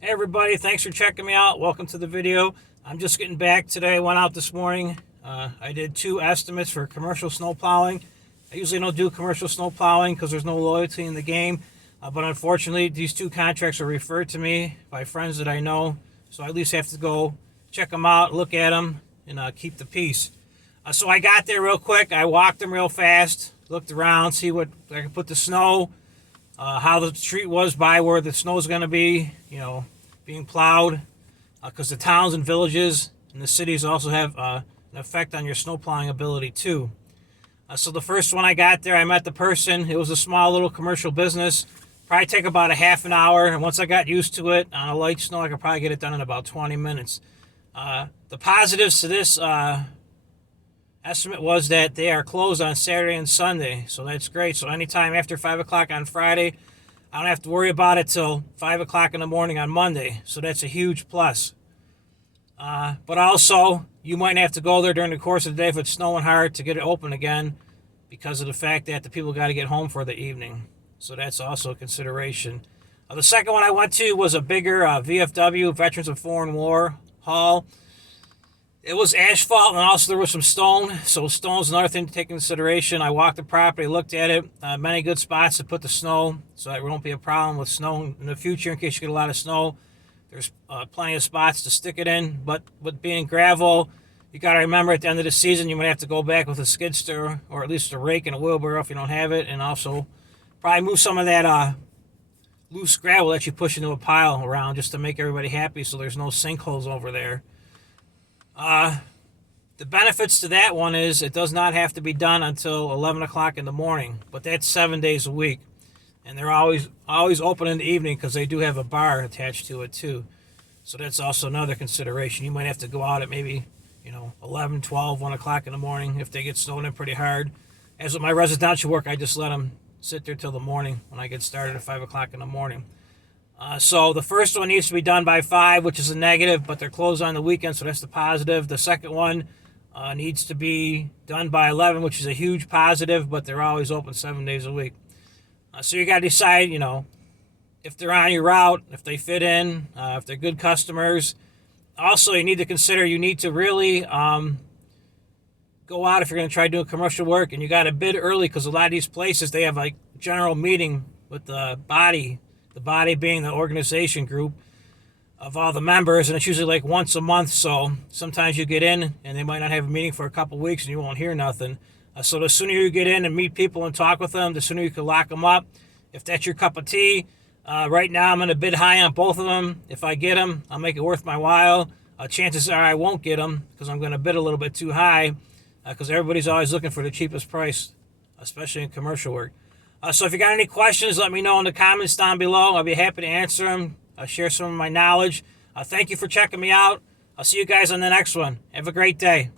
Hey everybody, thanks for checking me out. Welcome to the video. I'm just getting back today. I went out this morning. I did 2 estimates for commercial snow plowing. I usually don't do commercial snow plowing because there's no loyalty in the game. But unfortunately, these 2 contracts are referred to me by friends that I know. So I at least have to go check them out, look at them, and keep the peace. So I got there real quick. I walked them real fast, looked around, see what I could put the snow, how the street was by where the snow's going to be, being plowed, because the towns and villages and the cities also have an effect on your snow plowing ability too. So the first one I got there, I met the person. It was a small little commercial business. Probably take about a half an hour, and once I got used to it on a light snow, I could probably get it done in about 20 minutes. The positives to this estimate was that they are closed on Saturday and Sunday, so that's great. So anytime after 5 o'clock on Friday, I don't have to worry about it till 5 o'clock in the morning on Monday, so that's a huge plus. But also, you might have to go there during the course of the day if it's snowing hard to get it open again because of the fact that the people got to get home for the evening. So that's also a consideration. The second one I went to was a bigger VFW, Veterans of Foreign War Hall. It was asphalt, and also there was some stone. So stone's another thing to take into consideration. I walked the property, looked at it. Many good spots to put the snow, so that won't be a problem with snow in the future in case you get a lot of snow. There's plenty of spots to stick it in. But with being gravel, you got to remember at the end of the season, you might have to go back with a skid steer or at least a rake and a wheelbarrow if you don't have it. And also probably move some of that loose gravel that you push into a pile around just to make everybody happy so there's no sinkholes over there. The benefits to that one is it does not have to be done until 11 o'clock in the morning, but that's 7 days a week. And they're always open in the evening because they do have a bar attached to it too. So that's also another consideration. You might have to go out at maybe, 11, 12, 1 o'clock in the morning if they get snowed in pretty hard. As with my residential work, I just let them sit there till the morning when I get started at 5 o'clock in the morning. So the first one needs to be done by 5, which is a negative, but they're closed on the weekend, so that's the positive. The second one needs to be done by 11, which is a huge positive, but they're always open 7 days a week. So you got to decide, if they're on your route, if they fit in, if they're good customers. Also, you need to consider you need to really go out if you're going to try doing commercial work, and you got to bid early because a lot of these places, they have like general meeting with the body being the organization group of all the members, and it's usually like once a month. So sometimes you get in and they might not have a meeting for a couple of weeks and you won't hear nothing. So the sooner you get in and meet people and talk with them, the sooner you can lock them up. If that's your cup of tea, right now I'm going to bid high on both of them. If I get them, I'll make it worth my while. Chances are I won't get them because I'm going to bid a little bit too high because everybody's always looking for the cheapest price, especially in commercial work. So if you got any questions, let me know in the comments down below. I'll be happy to answer them. I'll share some of my knowledge. Thank you for checking me out. I'll see you guys on the next one. Have a great day.